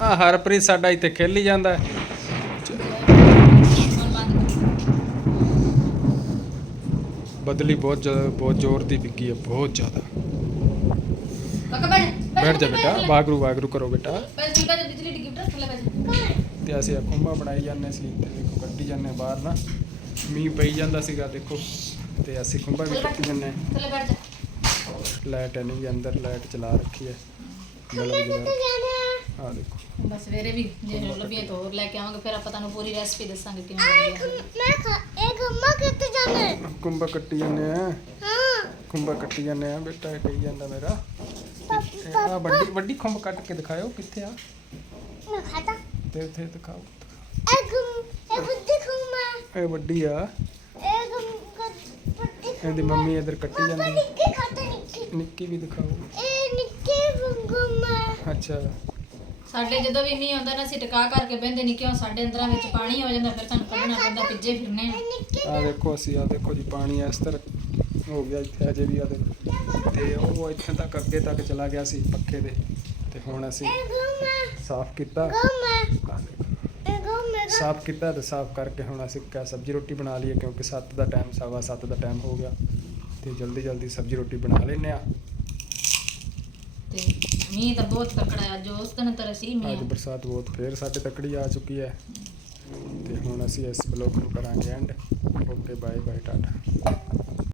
ਆ ਹਰਪ੍ਰੀਤ ਸਾਡਾ ਇੱਥੇ ਖੇਲ ਹੀ ਜਾਂਦਾ ਹੈ। ਬਦਲੀ ਬਹੁਤ ਜ਼ਿਆਦਾ ਬਹੁਤ ਜ਼ੋਰ ਦੀ ਵਿਗੀ ਹੈ ਬਹੁਤ ਜ਼ਿਆਦਾ। ਬੈਠ ਜਾ ਬੇਟਾ ਵਾਗਰੂ ਵਾਗਰੂ ਕਰੋ ਬੇਟਾ। ਬਿਜਲੀ ਤੇ ਅਸੀਂ ਖੁੰਬਾ ਬਣਾਈ ਜਾਂਦੇ ਸੀ ਤੇ ਦੇਖੋ ਕੱਢੀ ਜਾਂਦੇ ਬਾਹਰ ਨਾ। ਮੀਂਹ ਪਈ ਜਾਂਦਾ ਸੀਗਾ ਦੇਖੋ। ਤੇ ਅਸੀਂ ਖੁੰਬਾ ਵੀ ਕੱਢੀ ਜਾਂਦੇ ਥੱਲੇ ਬੈਠ ਜਾ। ਲਾਈਟ ਨਹੀਂ ਅੰਦਰ ਲਾਈਟ ਚਲਾ ਰੱਖੀ ਹੈ। ਬਲਬ ਜਗਾ ਆ ਦੇਖੋ। ਬਸ ਸਵੇਰੇ ਵੀ ਜੇ ਲੱਭੀਆਂ ਤਾਂ ਹੋਰ ਲੈ ਕੇ ਆਵਾਂਗੇ ਫਿਰ ਆਪਾਂ ਤੁਹਾਨੂੰ ਪੂਰੀ ਰੈਸਪੀ ਦੱਸਾਂਗੇ ਕਿਵੇਂ ਬਣਦੀ ਹੈ ਮੈਂ ਖਾ ਇਹ ਗੰਮਾ ਕਿੱਥੇ ਜਾਣਾ ਖੁੰਬਾ ਕੱਟੀ ਜਾਂਦੇ ਆ। ਹਾਂ। ਖੁੰਬਾ ਕੱਟੀ ਜਾਂਦੇ ਆ ਬੇਟਾ ਇਹ ਕਹੀ ਜਾਂਦਾ ਮੇਰਾ। ਆ ਵੱਡੀ ਵੱਡੀ ਖੁੰਬ ਕੱਟ ਕੇ ਦਿਖਾਓ ਕਿੱਥੇ ਆ? ਮੈਂ ਖਾਤਾ ਤੇ ਉੱਥੇ ਦਿਖਾਓ। ਇਹ ਗੰਮ ਇਹ ਬੁੱਧੀ ਖੁਮਾ ਇਹ ਵੱਡੀ ਆ। ਇਹ ਗੰਮ ਬੁੱਧੀ ਇਹਦੀ ਮੰਮੀ ਇਧਰ ਕੱਟੀ ਪਾਪਾ ਜਾਂਦੀ। ਨਿੱਕੀ ਖਾਤਾ ਨਿੱਕੀ। ਨਿੱਕੀ ਵੀ ਦਿਖਾਓ। ਇਹ ਨਿੱਕੀ ਗੰਮਾ ਅੱਛਾ। ਸਾਡੇ ਜਦੋਂ ਵੀ ਮੀਂਹ ਆਉਂਦਾ ਨਾ ਅਸੀਂ ਟਿਕਾ ਕਰਕੇ ਬਹਿੰਦੇ ਨਹੀਂ ਕਿਉਂ? ਸਾਡੇ ਅੰਦਰਾਂ ਵਿੱਚ ਪਾਣੀ ਹੋ ਜਾਂਦਾ ਫਿਰ ਸਾਨੂੰ ਕੱਢਣਾ ਪੈਂਦਾ ਪਿੱਜੇ ਫਿਰਨੇ ਆ। ਦੇਖੋ ਅਸੀਂ ਆ ਦੇਖੋ ਜੀ ਪਾਣੀ ਇਸ ਤਰ੍ਹਾਂ ਹੋ ਗਿਆ ਇੱਥੇ ਅਜੇ ਵੀ ਆ ਦੇਖੋ। ਤੇ ਉਹ ਇੱਥੇ ਤੱਕ ਅੱਗੇ ਤੱਕ ਚਲਾ ਗਿਆ ਸੀ ਪੱਖੇ ਦੇ ਤੇ ਹੁਣ ਅਸੀਂ ਸਾਫ਼ ਕੀਤਾ। ਦੇਖੋ। ਸਾਫ਼ ਕੀਤਾ ਤੇ ਸਾਫ਼ ਕਰਕੇ ਹੁਣ ਅਸੀਂ ਕਿਆ ਸਬਜ਼ੀ ਰੋਟੀ ਬਣਾ ਲਈਏ ਕਿਉਂਕਿ 7 ਦਾ ਟਾਈਮ ਸਵਾ 7 ਦਾ ਟਾਈਮ ਹੋ ਗਿਆ। ਤੇ ਜਲਦੀ ਜਲਦੀ ਸਬਜ਼ੀ ਰੋਟੀ ਬਣਾ ਲੈਨੇ ਆ। ਤੇ ਮੀਂਹ ਤਾਂ ਬਹੁਤ ਤਕੜਾ ਅੱਜ ਉਸ ਦਿਨ ਤਾਂ ਅੱਜ ਮੀਂਹ ਬਰਸਾਤ ਬਹੁਤ, ਫੇਰ ਸਾਡੇ ਤੱਕੜੀ ਆ ਚੁੱਕੀ ਹੈ। ਤੇ ਹੁਣ ਅਸੀਂ ਇਸ ਬਲੌਗ ਨੂੰ ਕਰਾਂਗੇ and okay bye bye tata